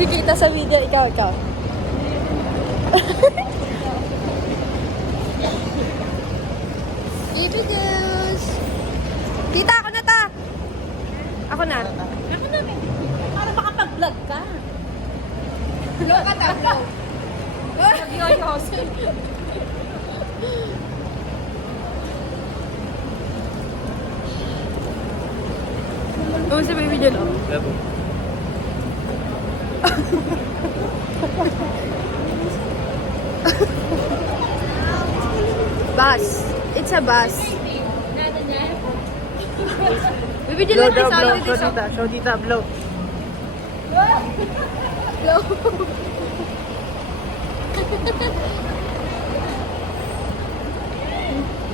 Hindi kita sa video. Ikaw. Baby goose. Tita, ako na ta. Ako na. Para makapag-vlog ka. Vlog ka ta, vlog. Magyoyosin. Ano sa baby dyan? Labo. Bus. It's a bus. Baby dyan lang sa akin dito. Show tita, blow. Blow.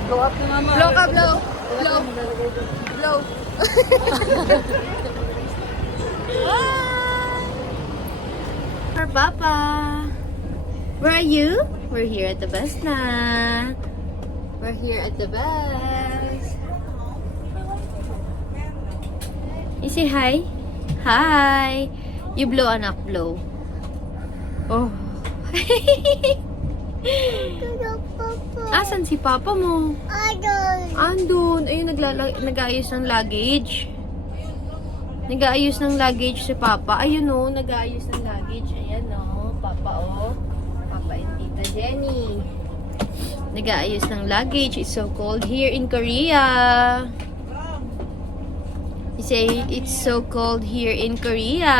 Blow up na mama. Blow ka, blow. Blow. Blow. Our papa. Where are you? We're here at the bus na. We're here at the bus. You say hi? Hi. You blow, anak, blow. Oh. Asan si papa mo? Andun. Ayun, nag-aayos ng luggage. Nag-aayos ng luggage si papa. Ayun o, nag-aayos ng luggage. Ayan o, papa o. Papa and tita Jenny. Nag-aayos ng luggage. It's so cold here in Korea. You say, it's so cold here in Korea.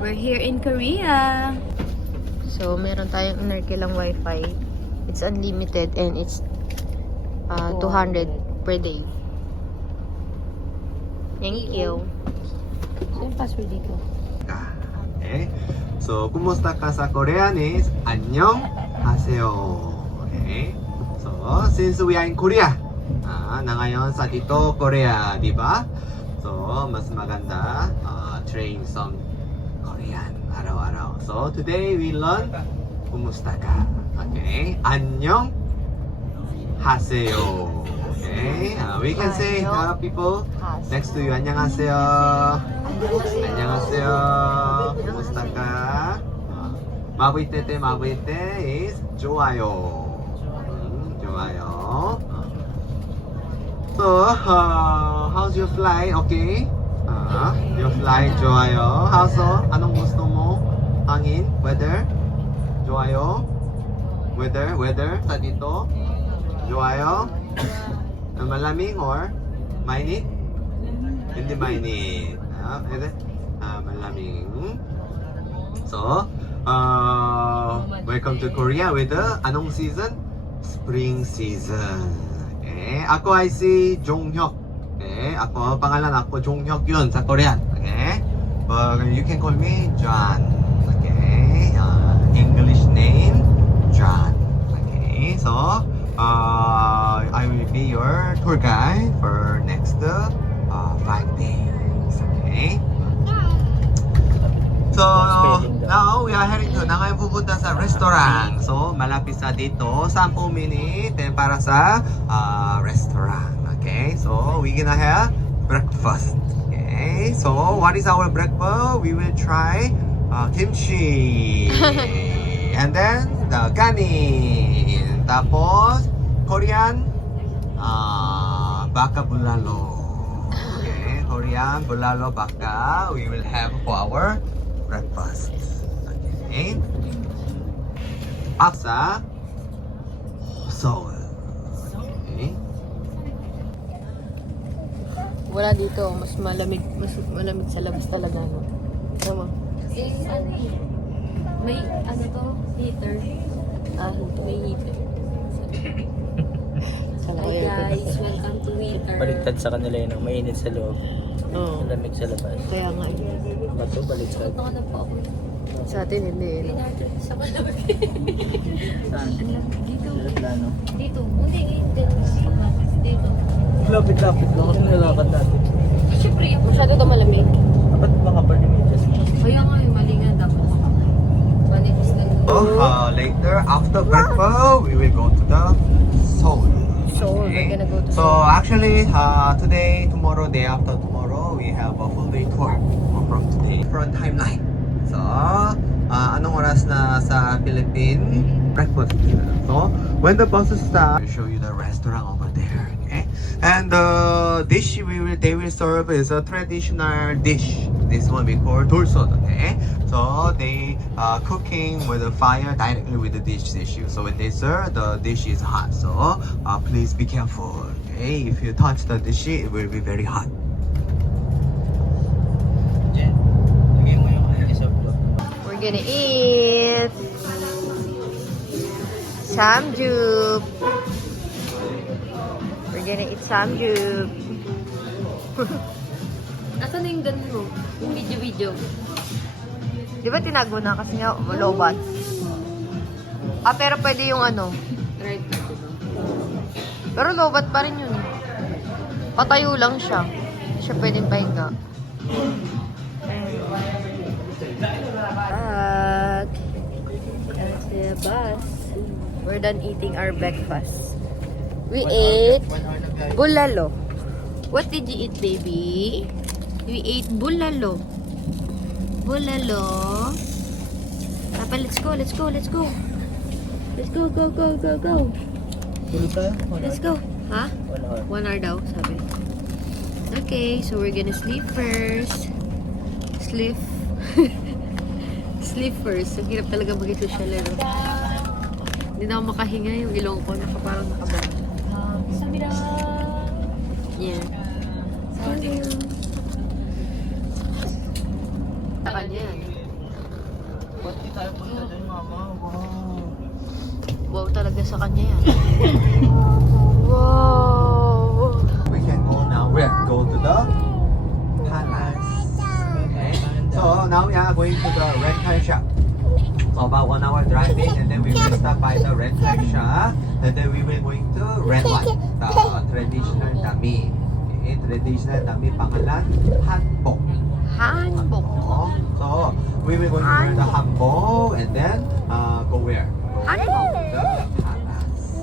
We're here in Korea. So, meron tayong inerkilang wifi. It's unlimited and it's 200 per day. Thank you. So, yung password dito. Okay. So, kumusta ka sa Koreanis? 안녕하세요. Okay. So, since we are in Korea, na ngayon sa dito Korea, di ba? So, mas maganda train some Korean araw-araw. So, today we learn kumusta ka. Okay? 안녕하세요. Okay? We can say people next to you. 안녕하세요. 안녕하세요. kumusta ka? 마부이때 is 좋아요. 좋아요. So, how's your flight? Okay? Your flight 좋아요. How's anong gusto mo? Hangin? Weather? 좋아요. Weather sa dito? 좋아요. malamig or mainit? Hindi mainit. Malamig. So, welcome to Korea with anong season? Spring season. Okay. Ako ay si Jonghyuk. Okay. Pangalan ako Jonghyuk yun sa Korean. Okay. But you can call me John. Okay. English name John. Okay. So, I will be your tour guide for next 5 days. Okay. So, now we are heading to ngayon pupunta sa restaurant. So, malapit sa dito, 10 minutes para sa restaurant. Okay, so we're gonna have breakfast. Okay, so what is our breakfast? We will try kimchi. And then the kanin. Tapos, Korean baka bulalo. Okay, Korean bulalo baka. We will have for our breakfast. Okay. After Seoul. Okay. Wala dito. Mas malamig sa labas talaga. No? Tama. Kasi may heater. May heater. Hi guys, welcome to winter. Baliktad sa kanila yun, mainit sa loob. Oo. Malamig sa labas. Kaya nga yun. Bato, baliktad. Ito ka na po ako. Sa atin hindi. No? Sa malamig. Saan? Dito. Plano. Dito. Hindi. Dito. Lapit-lapit lang kasi nalakad natin. Siyempre, Masyado ito malamig. Dapat mga parlimiters mo. kaya nga yung mali nga dapat. Manipis lang. Later, after breakfast, we will go to the Seoul. So, we're gonna go to So actually, today, tomorrow, day after tomorrow, we have a full day tour. from today. From timeline. So, anong oras na sa Philippines? Breakfast. So, when the bus stops, I'll show you the restaurant over there. Okay? And the dish they will serve is a traditional dish. This one we call 돌솥. Okay? So they cooking with the fire directly with the dish issue. So when they serve, the dish is hot. So please be careful. Okay? If you touch the dish, it will be very hot. Jen, lagay mo yung sa vlog. We're gonna eat samgyup. We're gonna eat samgyup. Asan na yung ganun mo? Yung video-video. Di ba tinago na kasi nga lobat? Pero pwede yung ano. Right. Pero lobat pa rin yun. Patayo lang siya. Hindi siya pwedeng pahinga. Back. That's the bus. We're done eating our breakfast. We ate 1 hour na guys. bulalo. What did you eat, baby? We ate bulalo. Bulalo. Papa, let's go, let's go, let's go. Let's go, go, go, go, go. Tulog tayo? 1 Let's hour. go. Ha? 1 hour. 1 hour daw, sabi. Okay, so we're gonna sleep first. Sleep. Sleep first. Ang hirap talaga mag-social laro. Hindi na ako makahinga yung ilong ko. Parang nakabang. Yeah. Sa kanya yan. Ba't di tayo punta dun, mama? Wow. Wow talaga sa kanya yan. Wow! We can go now. We have to go to the palace. Okay. So now we are going to the rental shop. So about 1 hour driving, and then we will stop by the rental shop, and then we will going to rent one, the traditional dami. Okay, traditional dami pangalan hanbok. Hanbok. So we will going to wear the hanbok, and then go where? Hanbok. The palace.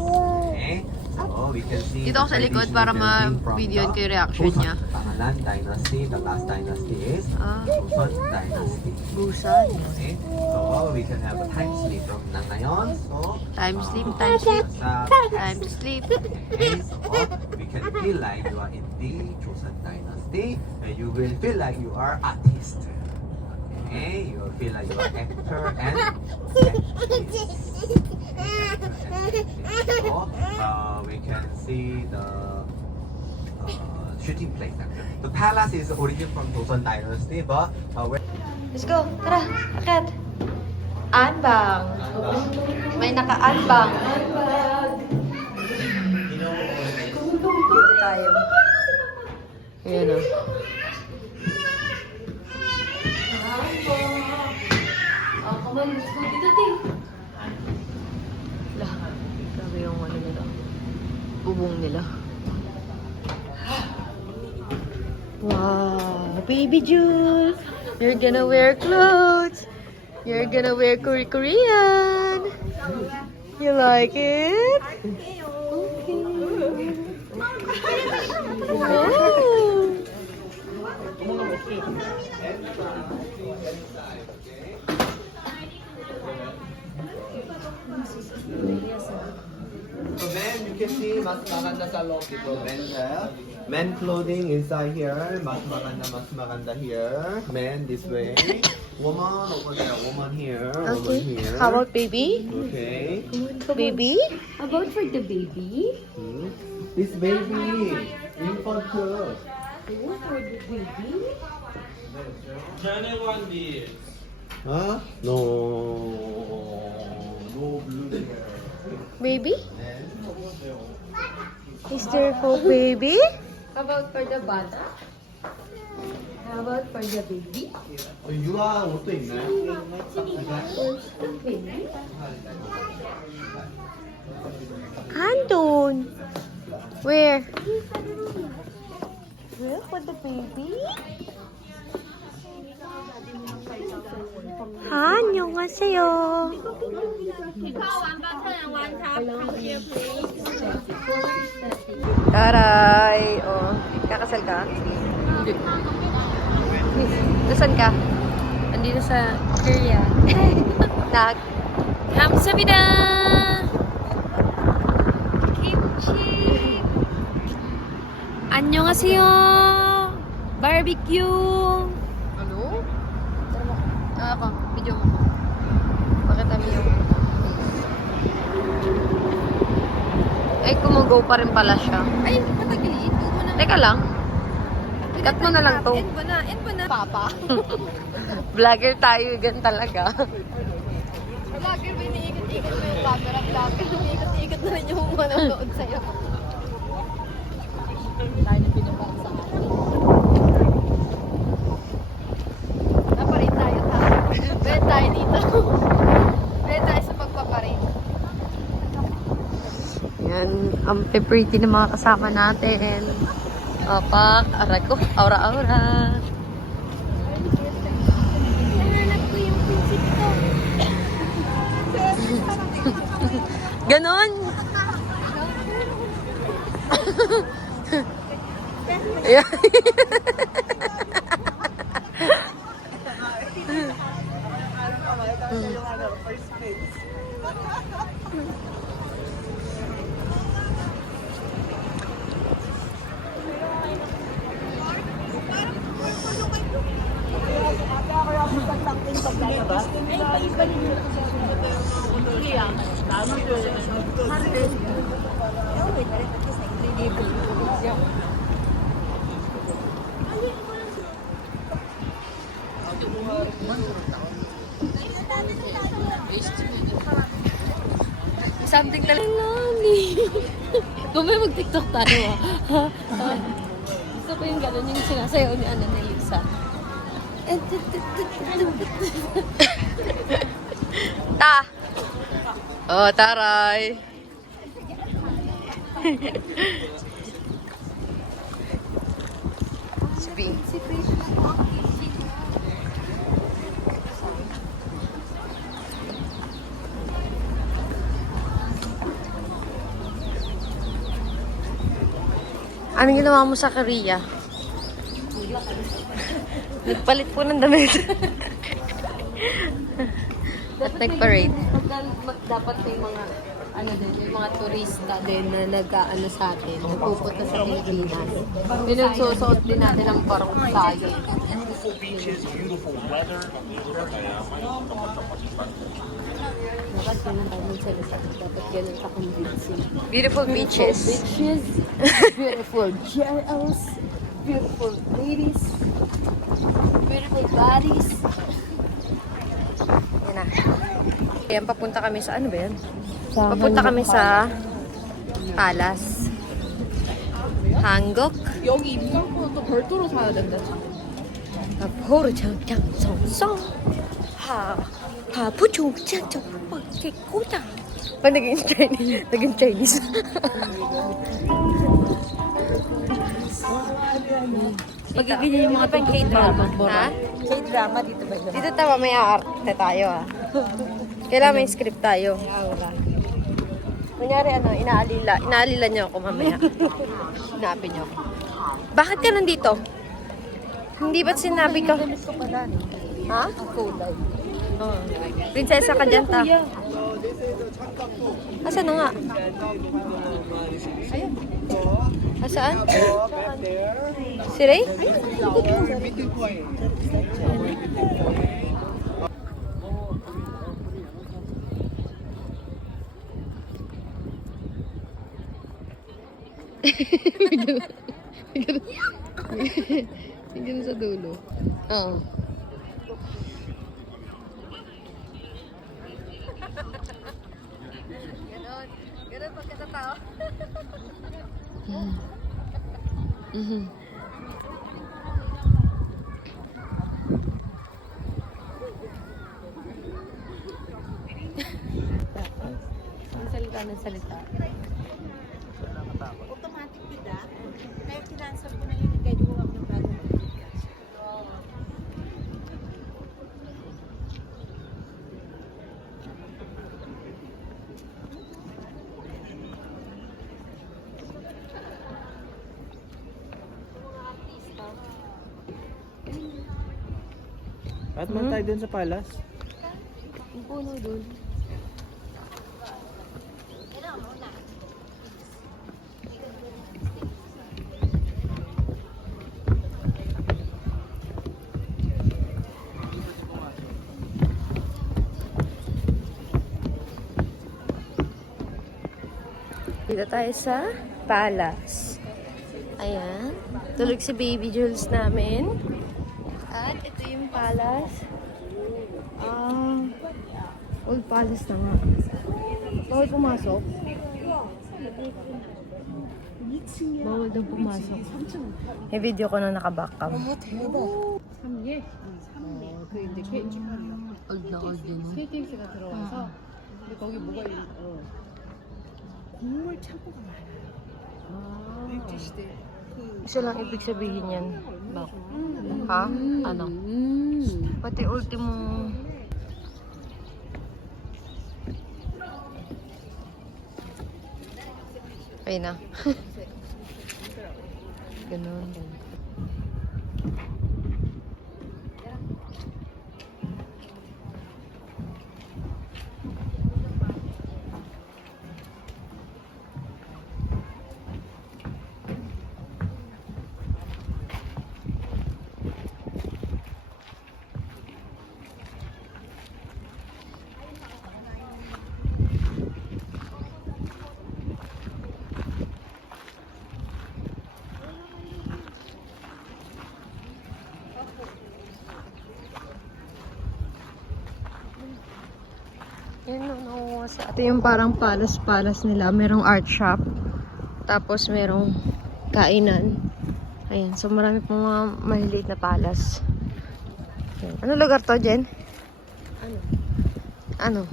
Okay. So we can see. Dito ako sa likod para ma-videoan ko yung reaction niya. Pangalan dynasty. The last dynasty is Joseon dynasty. Busan. Okay. So we can have a time sleep from na ngayon. So Time sleep, time sleep. sa- Time to sleep. Okay, so we can feel like you are in the Joseon dynasty, and you will feel like you are artist. Okay, you will feel like you are actor and actress. So we can see the shooting place. The palace is origin from Joseon dynasty, but Let's go. Tara, akit. Anbang. May naka-anbang. Dito tayo. Ayan o. Come on, let's go dito, Ting. Lah, grabe yung ano nila. Bubong nila. Wow, baby Jules. You're gonna wear clothes. You're gonna wear Korean. You like it? Okay. Wow. So men, you can see mas maganda sa loob dito. Men clothing inside here. Mas maganda here. Men this way. Woman over there. Woman here. Woman Okay. here. How about baby? Okay. Baby? About for the baby? Hmm. This baby. Infant too. Oh, for the baby? Huh? No. No blue hair. Baby? Is there for baby? How about for the bata? How about for the baby? 유아 옷도 있나요? Baby? Andon. Where? Where for the baby? 안녕하세요. Taray! Oh, kakasal ka? Nasaan ka? Andito sa Korea. Nag. 감사합니다. Kimchi. 안녕하세요. Barbecue. Ano? Ako, video mo ko. Pakita mo yung... Ay, kumugo pa rin pala siya. Ay, patagilid. Teka lang. Cut mo na lang to. End mo na. Papa. Vlogger tayo, gan talaga. Vlogger, iniikot-ikot mo yung camera. Vlogger, iniikot-ikot na rin yung manonood sa'yo. Tayo na pinabang sa akin. Naparin tayo ta. Bet tayo dito. Bet tayo sa pagpaparin. Yan, ang pretty ng mga kasama natin. Opak, aray ko, aura-aura. Nahanap ko yung prinsip ko. Ganon. Ayan. Something na lang. Kung may mag-tiktok tayo Gusto ko yung gano'n yung sinasayaw ni ni Lisa. Ta! Oh, taray! Spring. Anong ginawa mo sa Korea? Nagpalit po ng damit. At nag-parade. Dapat may mga yung mga turista din na nag-aano sa atin, nagpupunta sa Pilipinas. Pinagsusuot din natin ang parang sayo. Beautiful beaches, beautiful weather. Dapat ganun tayo magsalita. Dapat ganun ka convincing. Beautiful beaches. Beaches, beautiful girls, beautiful ladies, beautiful bodies. Yan na. Ayan, papunta kami sa, ano ba yan? Papunta kami sa Palace. Hanggok. 여기 입장권은 또 별도로 사야 된다. 포르장장성성 하부종장정 빡개꼬장. Pag naging Chinese. Magiging yung mga K-drama. Ha? K-drama dito ba yun? Dito tama may arte tayo Kailangan may script tayo. Kunyari inaalila niyo ako mamaya. Hinapin niyo ako. Bakit ka nandito? Hindi ba't sinabi ka? Ha? Kulay. Oh. Prinsesa ka dyan, ta. Asan na nga? Ayun. Asaan? Si Ray? Hindi sa dulo. Oo. Ganon pagkatao. Salita ng salita. Automatic bida. Kaya kinansel ko na yun. Kaya gumawa ko ng bagong podcast. At man tayo dun sa palace. Yung puno dun. Dito tayo sa palace. Ayan. Tulog si Baby Jules namin. At ito yung palace. Old palace na nga. Bawal pumasok? Bawal daw pumasok. May video ko na naka-backcam. Old na old yun. 국물 창고가 많아. 일제 시대 Isa lang ibig sabihin yan. Ha? Ano? Pati ultimo... Ayun na. Ganun. Yan no, ito yung parang palace nila. Merong art shop. Tapos merong kainan. Ayan, so marami pong mga maliliit na palace. Ayan. Ano lugar to, Jen? Ano?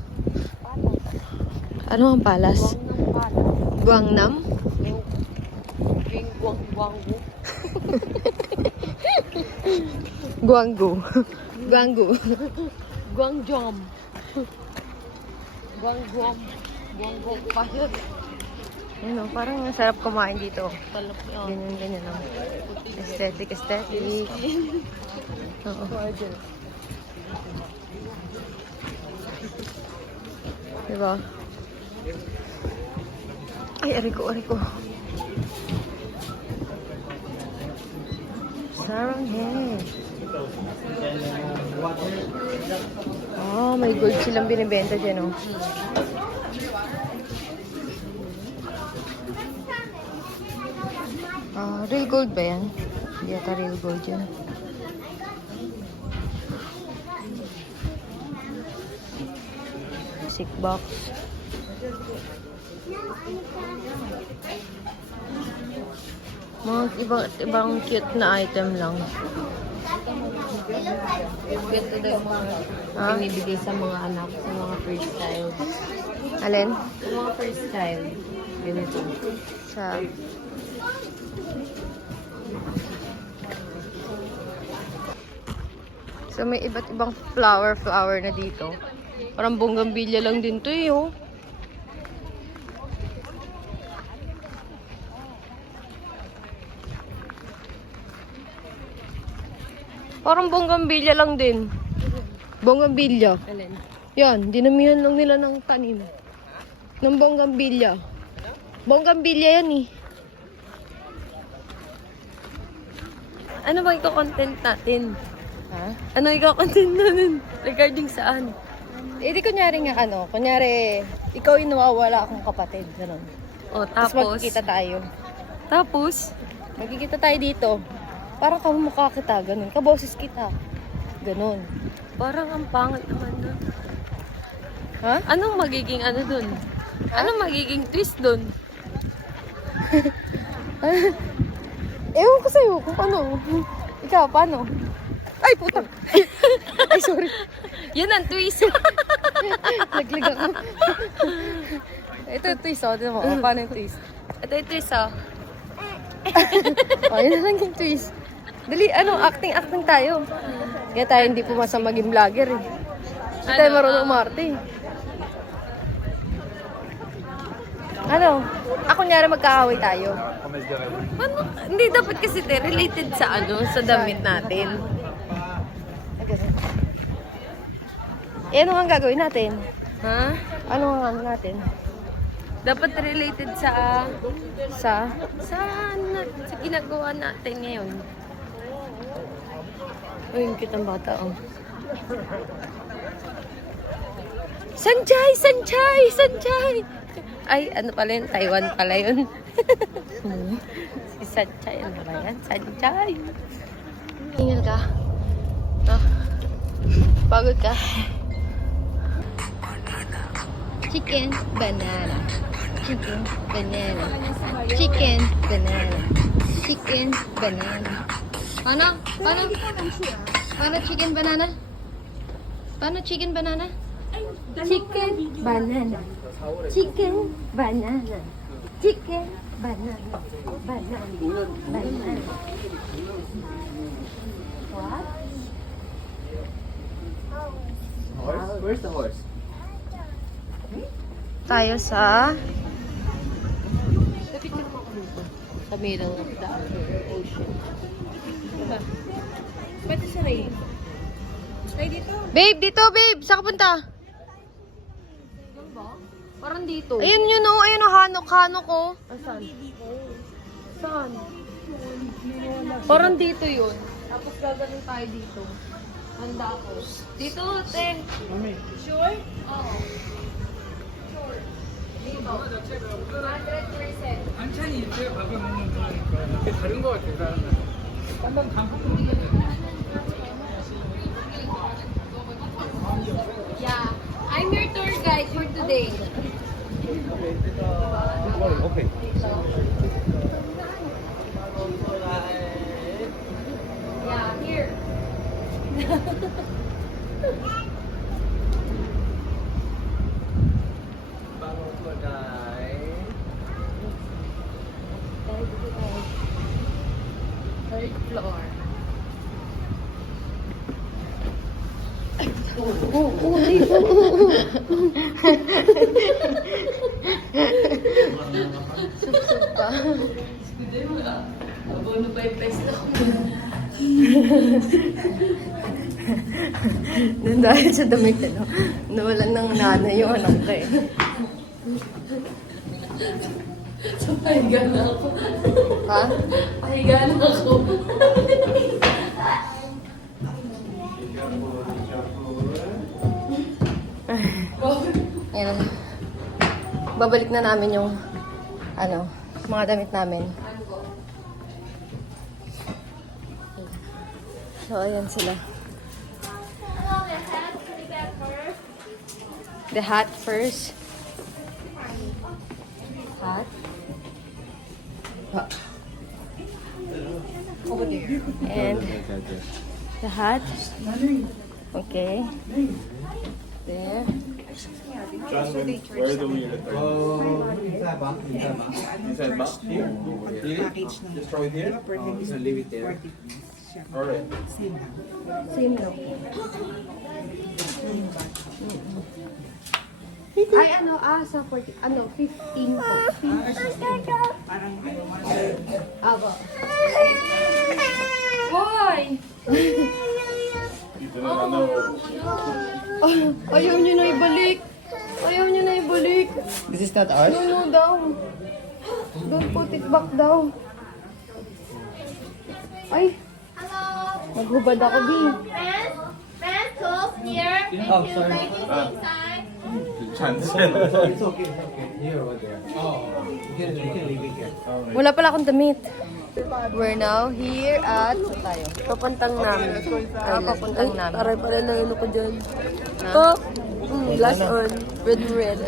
Ano ang palace? Guangnam? Guanggu. Guanggu. Guangzhou. Guangzhou. Guangzhou pa yun. Yun o, parang masarap kumain dito. Talap yun. Ganyan, ganyan o. Aesthetic. Oo. Diba? Ay, ariko. Saranghae. Oh, may gold silang binibenta dyan, oh. Real gold ba yan? Hindi yata real gold yan. Music box. Mga ibang cute na item lang. Ganito daw yung mga Ha? binibigay sa mga anak, sa mga first child. Alin? Sa mga first child. Ganito. Sa... So may iba't ibang flower na dito. Parang bonggambilya lang din to eh, oh. Parang bonggambilya lang din. Bonggambilya. Alin? Yan, dinamihan lang nila ng tanim. Ng bonggambilya. Bonggambilya yan eh. Ano ba iko-content natin? Ha? Ano iko-content natin? Regarding saan? Eh di kunyari nga kunyari, ikaw yung nawawala akong kapatid. Ganun. O, Tapos magkikita tayo. Tapos? Magkikita tayo dito. Parang kamukha kita, ganun. Kaboses kita. Ganun. Parang ang pangit naman nun. Ha? Anong magiging ano dun? Anong magiging twist dun? Ewan ko sa'yo kung ano. Ikaw, paano? Ay, puta! Ay, sorry. Yun ang twist. Naglig ako. Ito yung twist, oh. Tignan mo, oh. Paano yung twist? Ito yung twist, oh. Oh, yun na lang yung twist. Dali, acting tayo. Kaya tayo hindi pumasa maging vlogger eh. Hindi tayo marunong umarte. Ako nyari magkakaway tayo. Ano? Hindi dapat kasi related sa sa damit natin. Ay, ganun. Eh, ano ang gagawin natin? Ha? Ano ang ano natin? Dapat related sa Sa? sa ginagawa natin ngayon. Uy, yung cute ang bata, oh. Sanjay! Sanjay! Sanjay! Ay, ano pala yun? Taiwan pala yun. Si Sanjay, ano ba yan? Sanjay! Hingal ka? Ah. Pagod ka? Chicken, banana. Chicken, banana. Chicken, banana. Chicken, banana. Paano? Paano? Paano chicken banana? Paano chicken banana? Chicken banana. Chicken banana. Chicken banana. Banana. Banana. What? Horse? Where's the horse? Tayo sa Sa middle of the ocean. Diba? Pwede sa rain. Stay dito. Babe, dito babe. Saan ka punta? Parang dito. Ayun yun oh. Ayun oh. Hanok oh. Saan? Saan? Parang dito yun. Tapos gagaling tayo dito. Handa ako. Dito, te. Sure? Oo. Sure. Dito. 100%. 반찬이 있어요. 밥을 먹는 거니까. 다른 거 같아. 딴 단품 Yeah. I'm your tour guide for today. 오케이. Yeah, here. Third floor. Abono pa yung pesto. Doon dahil sa damit, ano, nawalan ng nanay yung anak ko eh. Pahiga na ako. Ha? Pahiga na ako. Ayan na. Babalik na namin yung, ano, mga damit namin. So, ayan sila. The hat first. Hat. And the hat. Okay. There. Where do we return? inside box. Inside box? Here? Here? Just throw it here? So leave it there. Alright. Same no. Ay, ano, sa 40, ano, 15 po. Aba. Hoy! Dito na ano. Ayaw nyo na ibalik. Ayaw nyo na ibalik. This is not ours? No daw. Don't put it back daw. Ay. Naghubad ako, B. Oh, sorry. Chance. It's okay. Here or there. Oh. You can leave it here. Wala pala akong damit. We're now here at... Saan tayo? Papuntang namin. Papuntang namin. Aray pala na ano ko dyan. Oh! Blush on. Red.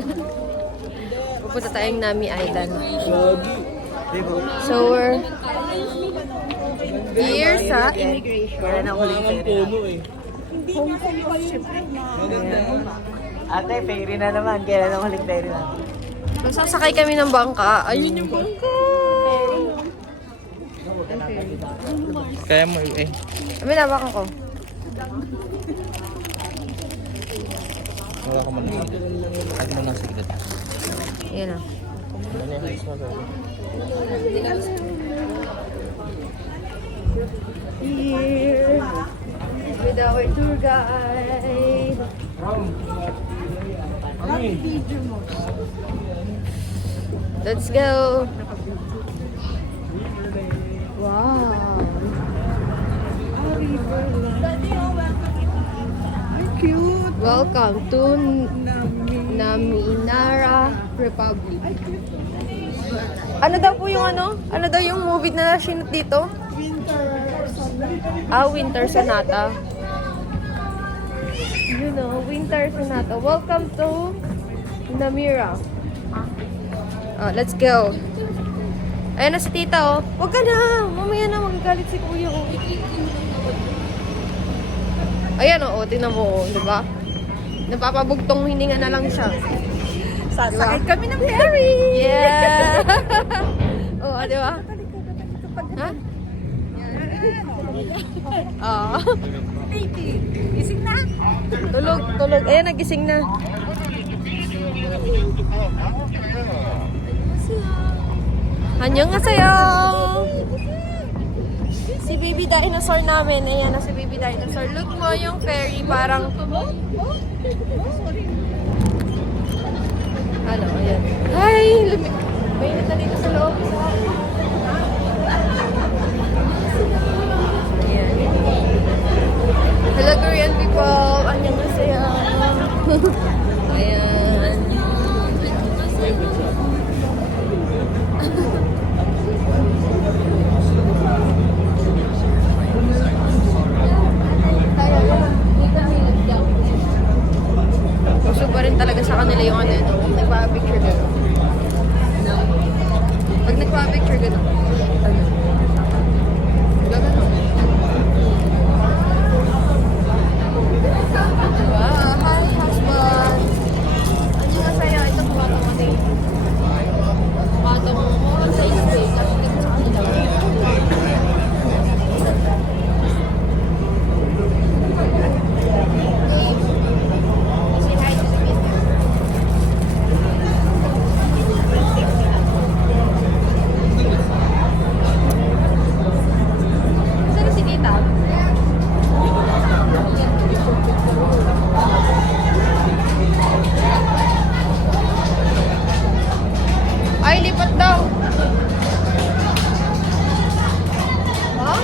Pupunta tayong Nami Island. So we're here sa immigration. Kaya na huling puno eh. Ate, ferry na naman. Kailan ang huling ferry natin? Sasakay kami ng bangka. Ayun yung bangka. Kaya mo eh. May nabakan ko. Wala ko man. Kahit mo nasa gilid. Yan na. Here with our tour guide. Let's go. Wow. Cute. Welcome to Naminara Republic. Ano daw po yung ano? Ano daw yung movie na sinut dito? Winter Sonata. You know, Winter Sonata. Welcome to Namira. Let's go. Ayan na si tita, oh. Huwag ka na. Mamaya na, magagalit si kuya, oh. Ayan, oh. Tingnan mo, oh. Diba? Napapabugtong hininga na lang siya. Sasakay kami ng ferry. Yeah! Oo, di ba? Ha? Oo. Baby, ising na. Tulog, tulog. Ayan, nagising na. Annyeonghaseyo! Si baby dinosaur namin. Ayan na si baby dinosaur. Look mo yung ferry, parang... Ano, ayan. Hi! Mainit na dito sa loob. Ayan. Hello, Korean people! Annyeonghaseyo! Ayan. Gusto pa rin talaga sa kanila yung ano yun. Nagpa-picture gano'n. No. Pag nagpa-picture gano'n. Ano? Gano'n. Wow, hi husband. Ano nga sa'yo? Ito pumatong mo din. Pumatong mo sa isip. Tapos dito sa kanila. Saan si tita? Ay, lipat daw. Ha?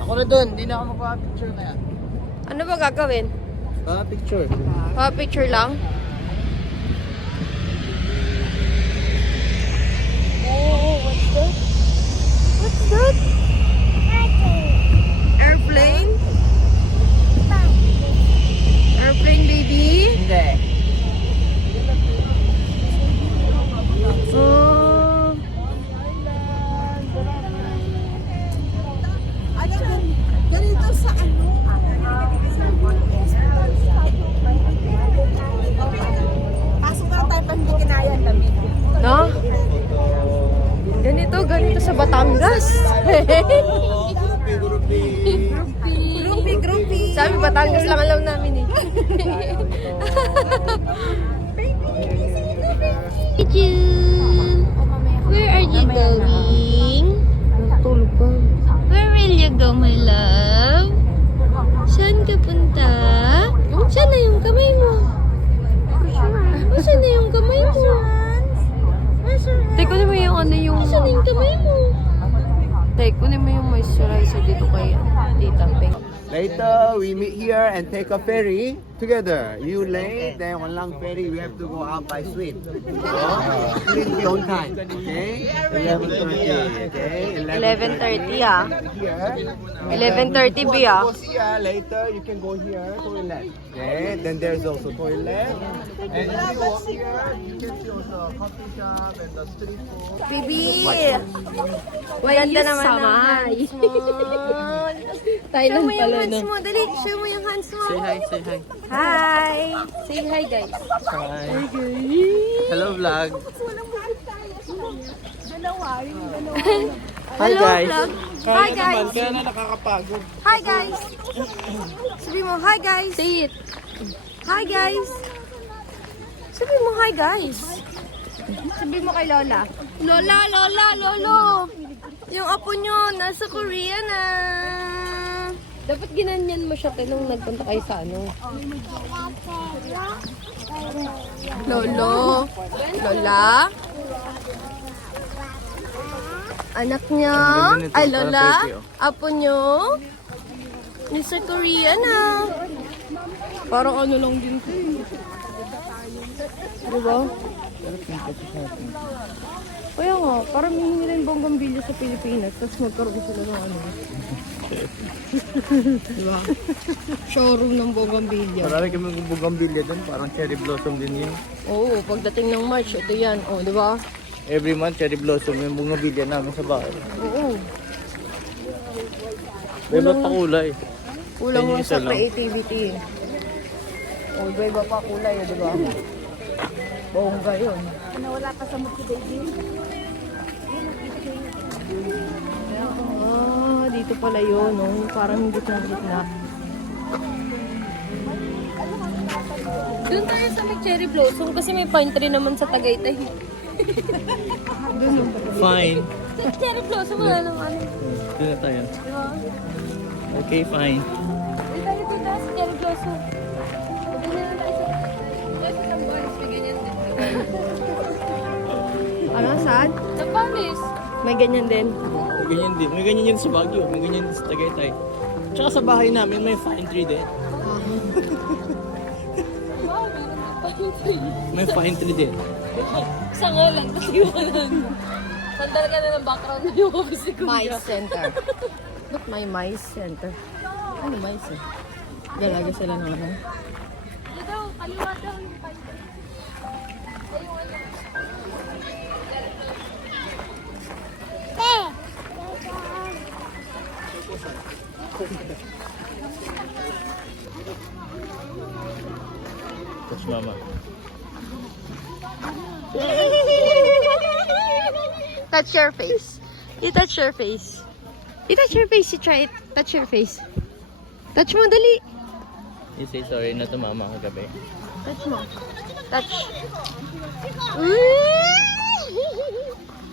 Ako na doon, hindi na ako magpa-picture na yan. Ano ba gagawin? Pa-picture. Pa-picture lang? Oh, what's that? What's that? Airplane? Airplane, baby? Hindi. Oh. Ano ganito sa ano? Pasok na tayo pag hindi kinaya ang lamig. No? Ganito sa Batangas. Grumpy. Sabi, Batangas lang alam namin eh. June, where are you going? Natulog pa. Where will you go, my love? Saan ka punta? Saan na yung kamay mo? Saan na yung kamay mo? Teka, kunin mo yung ano yung... Saan na yung kamay mo? Teka, kunin mo yung moisturizer dito kay Tita Pink. Later, we meet here and take a ferry together. You late, then one long ferry, we have to go out by swim. So, please be on time, okay? 11:30, okay? 11:30 ah. Here. 11:30 B ah. Go see later, you can go here, toilet. Okay, then there's also toilet. And if you walk here, you can see also coffee shop and the street food. Bibi! Ganda naman ng hands mo. Thailand show mo yung hands mo. Dali, show mo yung hands mo. Say hi, say hi. Hi! Say hi, guys. Hi. Hello vlog. Hi Hello, guys. vlog. Hi, guys. Kaya na nakakapagod. Hi, guys. Sabi mo, hi, guys. Say it. Hi, guys. Sabi mo, hi guys. Sabi mo kay Lola. Lola, Lola, Lolo. Yung apo nyo, nasa Korea na. Dapat ginanyan mo siya nung nagpunta kayo sa ano. Lolo. Lola. Anak niya. Ay, Lola. Apo nyo. Nasa Korea na. Parang ano lang din ko eh. Diba? Kaya nga, parang hihingi rin bonggambilya sa Pilipinas, tapos magkaroon sila ng ano. Diba? Showroom ng bonggambilya. Marami kami bugambilya doon, parang cherry blossom din yun. Oo, pagdating ng March, ito yan. O, di ba? Every month, cherry blossom yung bugambilya namin sa bahay. Oo. May ba't pa kulay? Kulang Yan yung lang isa sa lang. creativity. O, iba pa kulay, di ba? Bongga yun. Nawala pa sa Muki Baby. Ah, dito pala yun, no? Parang gitna-gitna. Doon tayo sa may cherry blossom kasi may pine tree naman sa Tagaytay. Fine. Sa cherry blossom, wala nang ano. Doon na tayo. Diba? Okay, fine. Hindi tayo dito sa cherry blossom. Ganyan na tayo sa Sambales, may ganyan din. Ano, saan? Sambales. May ganyan din. May ganyan din. May ganyan yun sa Baguio. May ganyan din sa Tagaytay. Tsaka sa bahay namin, may fine tree din. Wow, meron din pine tree. May fine tree din. Sa nga lang, tapos iwanan mo. Sandal ka na ng background na yung office si Kuya. Mice Center. Ba't may Mice Center? Ano Mice eh? Galaga sila ng ano. Ito daw, kaliwa daw yung pine tree. Ay, yung ano. Touch mama. Touch your face. You touch your face. You touch your face. You try it. Touch your face. Touch mo, dali. You say sorry na to mama kagabi. Touch mo. Touch.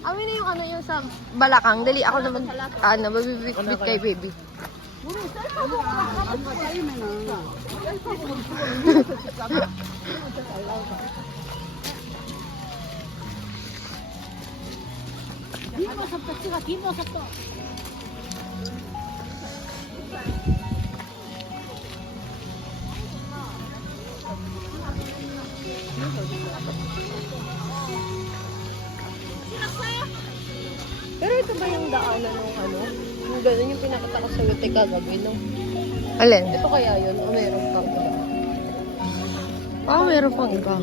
Amin na yung ano yung sa balakang. Dali ako na mag, ano, babibit kay baby. Pero ito ba yung daanan ng ano? Yung gano'n yung pinakita ko sa'yo kagabi, no? Alin? Ito kaya yun, o meron pang iba? Meron pang iba.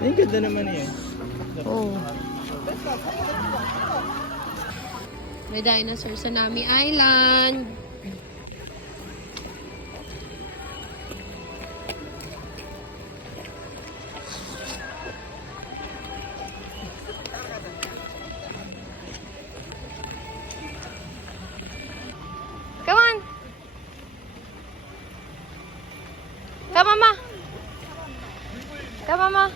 Ay, ganda naman yun. Oh. May dinosaur sa Nami Island. Come on. Come, Mama. Come, Mama.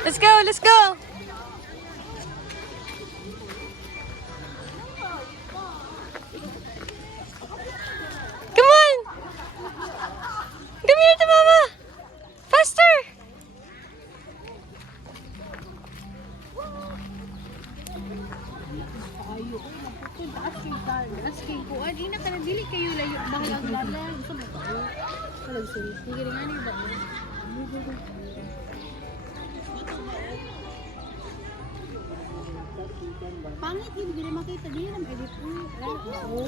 Let's go, let's go. Come on. Come here to Mama. Faster. Asking ko, di na ka na dili kayo layo. Bakit ang lalang? Sa mga tao. Walang sweet. Hindi nga niyo ba? Pangit yun. Hindi na makita. Di yan ang edit ko. Oo.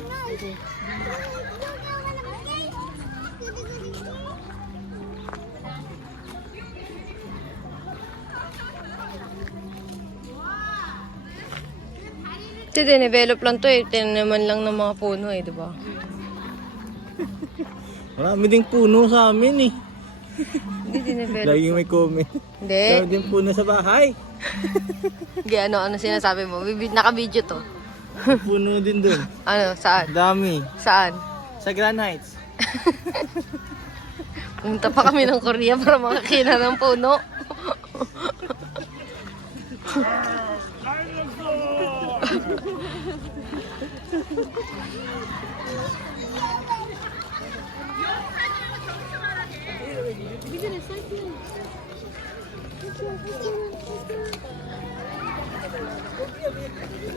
Kasi dinevelop lang to eh. Tinaman lang ng mga puno eh, di ba? Marami ding puno sa amin eh. Hindi dinevelop. Laging may comment. Hindi. Marami ding puno sa bahay. Hindi, ano sinasabi mo? Naka-video to. May puno din dun. Ano, saan? Dami. Saan? Sa Grand Heights. Pumunta pa kami ng Korea para makakita ng puno.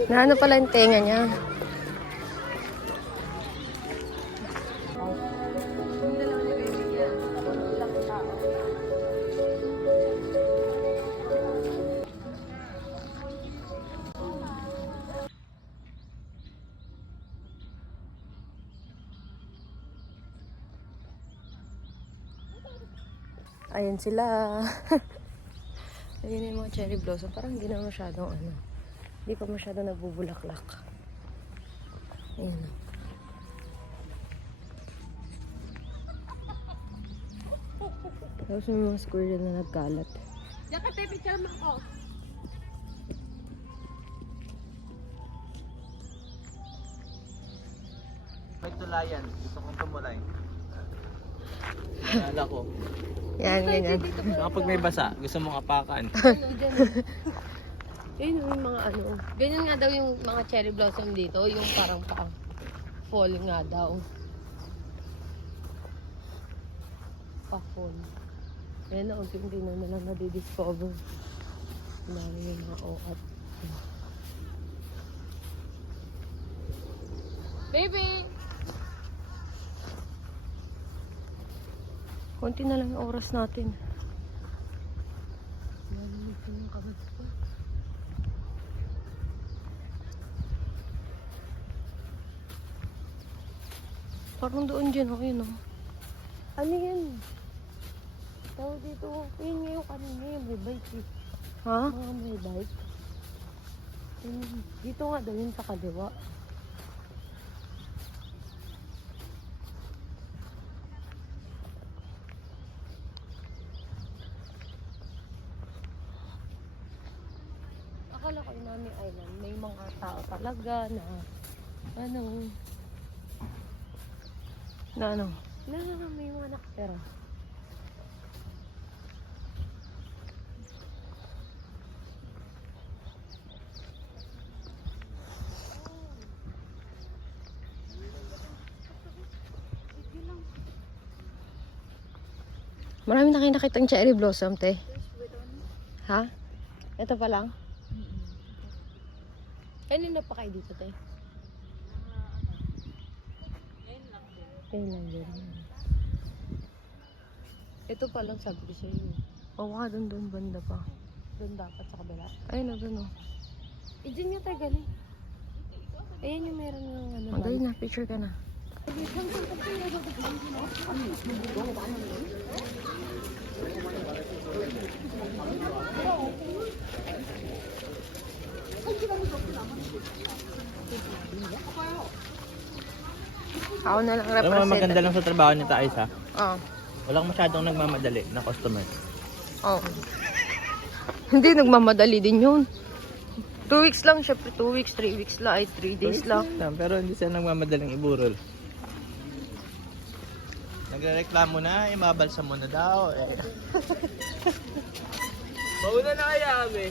Na ano pala yung tenga niya? Ayan sila. Ayan yung mga cherry blossom. Parang hindi na masyadong ano. Hindi pa masyadong nagbubulaklak. Ayan. Tapos may mga squirrel na nagkalat. Diyan ka, Pepe. Picture mo ako. May tulayan. Gusto kong tumulay. Naalala ko. Yan, ganyan. Kapag may basa, gusto mong apakan. Ayun yung mga ano. Ganyan nga daw yung mga cherry blossom dito. Yung parang fall nga daw. Pa-fall. Ayan na, unti-unti na nalang nadidiscover. Ang dami yung mga oat. Baby! Konti na lang yung oras natin. Narinig ko yung kagat ko. Parang doon dyan, oh, yun, oh. Ano yan? Tawag dito, yun nga yung kanina, yung may bike, eh. Ha? Mga may bike. Dito nga daw yun sa kaliwa. Akala ko Inami Island, may mga tao talaga na may mga nakatira. Marami na kayo nakitang cherry blossom, te. Ha? Ito pa lang? Kanina pa kayo dito, te? Ngayon lang din. Ito pa lang sabi ko sa iyo. Oo ka, doon banda pa. Doon dapat sa kabila. Ayun na, doon o. Diyan nga tayo galing. Ayan yung meron ng ano. Magaling na, picture ka na. Ako na lang Alam mo, represent. maganda lang sa trabaho ni Thais, ha? Oo. Walang masyadong nagmamadali na customer. Oo. Hindi, nagmamadali din yun. 2 weeks lang, syempre 2 weeks, 3 weeks lang, ay 3 days lang. Pero hindi sila nagmamadaling iburol. Nagrereklamo na, imabalsa mo na daw. Eh. Mauna na kaya kami.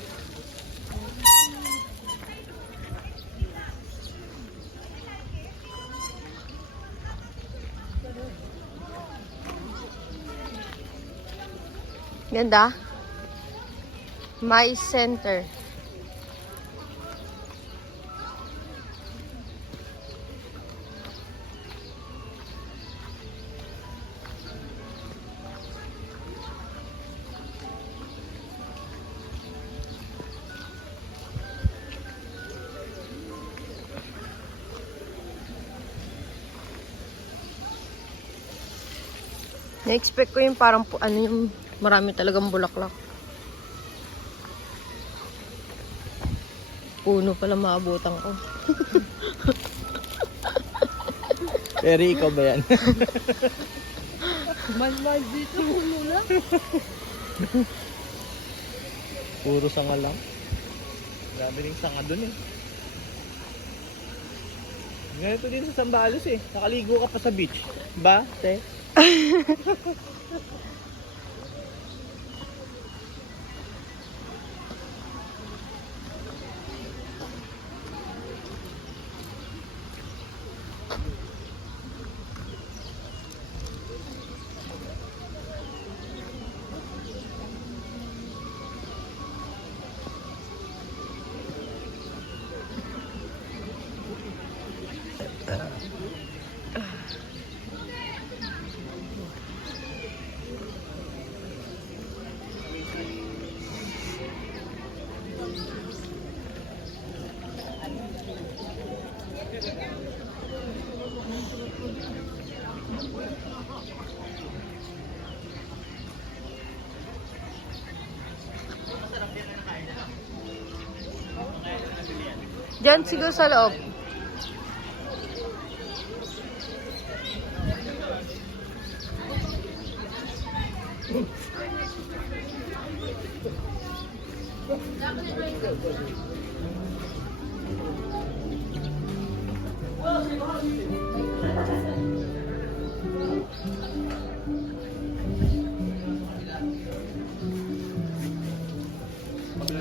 Ganda. My Center. Na-expect ko yung parang, ano yung, marami talagang bulaklak. Puno pala maabutan ko. Pero ikaw ba yan? Mal dito, puno na. Puro sanga lang. Grabe rin sanga dun eh. Ganito din sa Zambales eh. Nakaligo ka pa sa beach. Ba, te? Diyan siguro sa loob.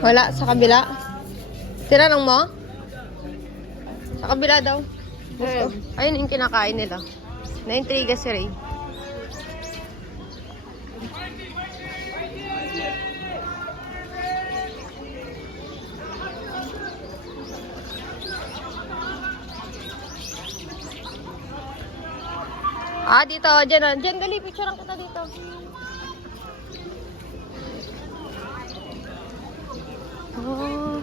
Wala, sa kabila. Tinanong mo? Sa kabila daw. Gusto. Ayun yung kinakain nila. Naintriga si Ray. Dito. Diyan. Diyan, gali. Picturean kita dito. Oh.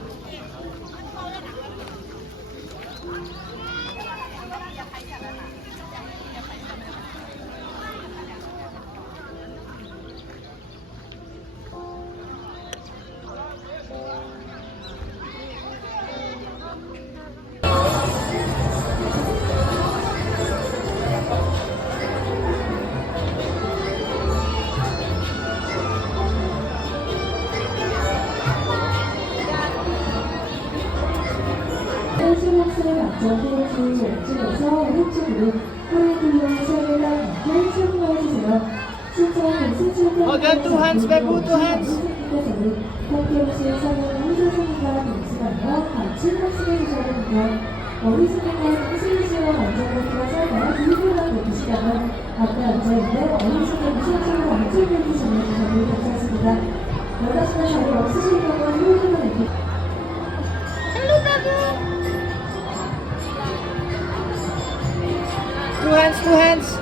수납실을 앞쪽에 주의 왼쪽에서 오른쪽으로 허리 뒤에 손을 함께 참고해주세요. 신청 신청 Again, 2 hands, back, 2 hands. 학교실 사는 혼자생과 동시간과 같이 학습해 주셔야 됩니다. 어린이집과 상시시와 안전벨트가 짧아 불편한 높으시다면 앞에 앉아있는 어린이집의 무선적으로 안전벨트 정해주셔도 괜찮습니다. 원하시는 자리 없으실 경우 휴대폰 앱 Two hands.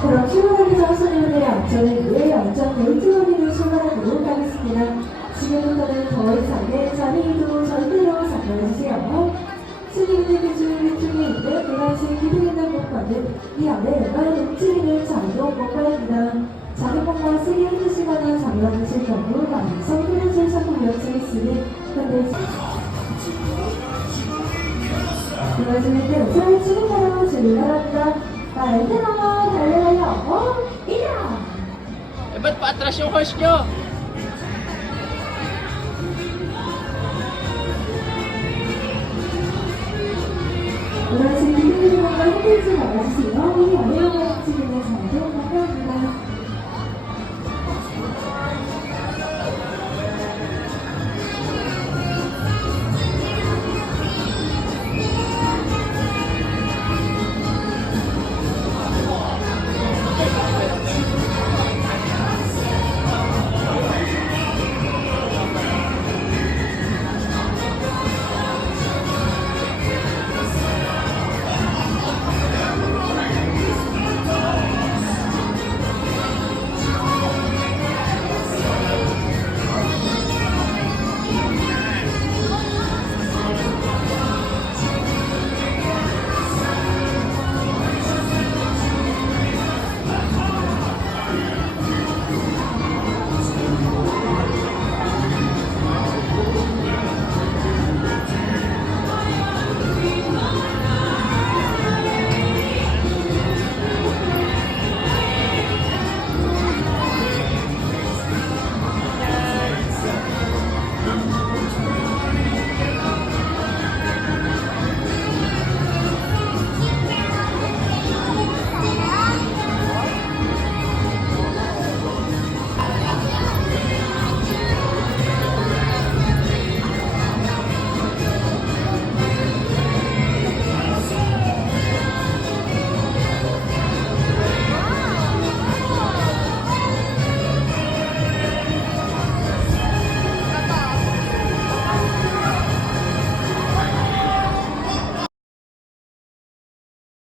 그럼 출발하기 전 손님들의 안전을 위해 안전 벨트 허리를 출발하도록 하겠습니다. 지금부터는 더 이상의 자리 이동 절대로 사용해주세요. 손님들 중 위쪽에 있는 노란색 기둥있는 공간은 이 안에 움직이는 자동 공간입니다. 작은 공간 쓰기 힘드시거나 잠깐으실 경우 안에서 끊어질 상품 엽서 있으니 현대 이어지는 데서 지금바로 출발합니다. 달려라 달려요 이야 Eh, ba't pa-atras yung horse nyo? 노란색 기둥있는 공간 흔들지 말아주세요. 이 안에 움직이는 자동 공간입니다.